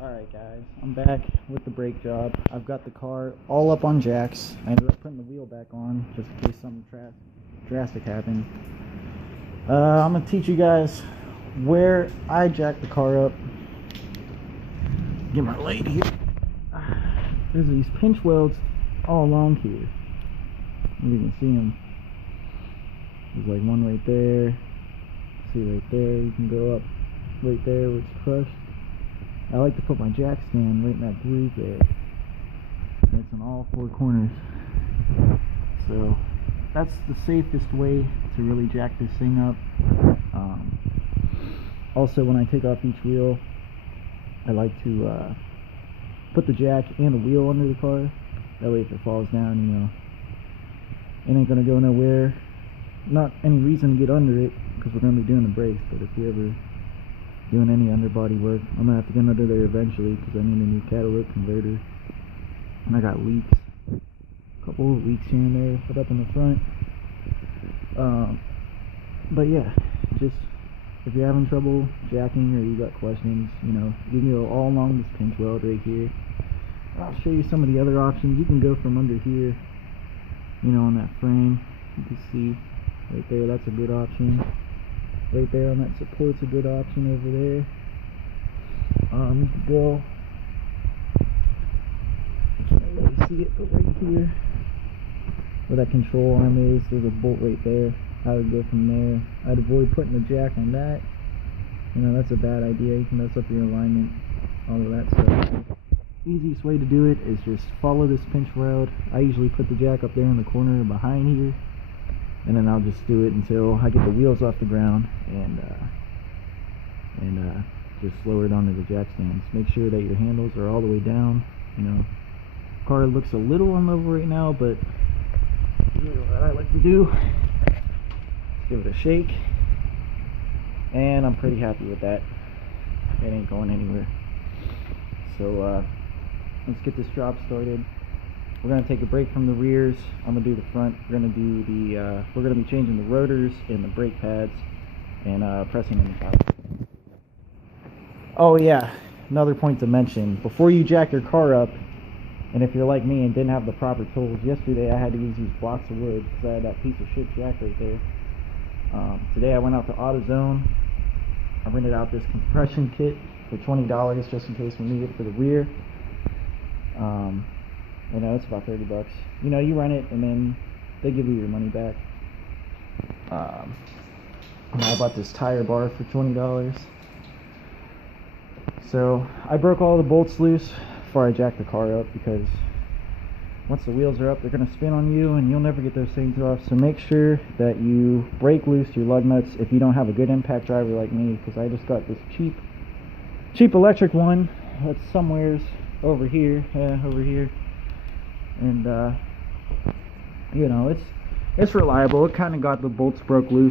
Alright guys, I'm back with the brake job. I've got the car all up on jacks. I ended up putting the wheel back on just in case something drastic happened. I'm going to teach you guys where I jack the car up. Get my light here. There's these pinch welds all along here. You can see them. There's like one right there. See right there. You can go up right there where it's crushed. I like to put my jack stand right in that groove there. And it's on all four corners. So that's the safest way to really jack this thing up. Also, when I take off each wheel, I like to put the jack and the wheel under the car. That way if it falls down, you know, it ain't gonna go nowhere. Not any reason to get under it because we're gonna be doing the brakes, but if you're ever doing any underbody work, I'm gonna have to get under there eventually because I need a new catalytic converter, and I got leaks, a couple of leaks here and there, put up in the front. But yeah, just if you're having trouble jacking or you got questions, you know, you can go all along this pinch weld right here. I'll show you some of the other options. You can go from under here, you know, on that frame. You can see right there, that's a good option. Right there on that support's a good option over there. You can go, you can't really see it, but right here where that control arm is, there's a bolt right there. I would go from there. I'd avoid putting the jack on that. You know, that's a bad idea. You can mess up your alignment, all of that stuff. Easiest way to do it is just follow this pinch weld. I usually put the jack up there in the corner behind here, and then I'll just do it until I get the wheels off the ground and just lower it onto the jack stands. Make sure that your handles are all the way down. You know, car looks a little unlevel right now, but you know what I like to do, give it a shake, and I'm pretty happy with that. It ain't going anywhere. So let's get this job started. We're going to take a break from the rears. I'm going to do the front. We're going to do the we're going to be changing the rotors and the brake pads and pressing in the top. Oh yeah, another point to mention, before you jack your car up, and if you're like me and didn't have the proper tools, yesterday I had to use these blocks of wood because I had that piece of shit jack right there. Today I went out to AutoZone. I rented out this compression kit for $20 just in case we need it for the rear. You know, it's about 30 bucks. You know, you rent it and then they give you your money back. I bought this tire bar for $20. So I broke all the bolts loose before I jacked the car up because once the wheels are up, they're going to spin on you and you'll never get those things off. So make sure that you break loose your lug nuts if you don't have a good impact driver like me, because I just got this cheap electric one that's somewheres over here, over here, and you know, it's reliable. It kind of got the bolts broke loose.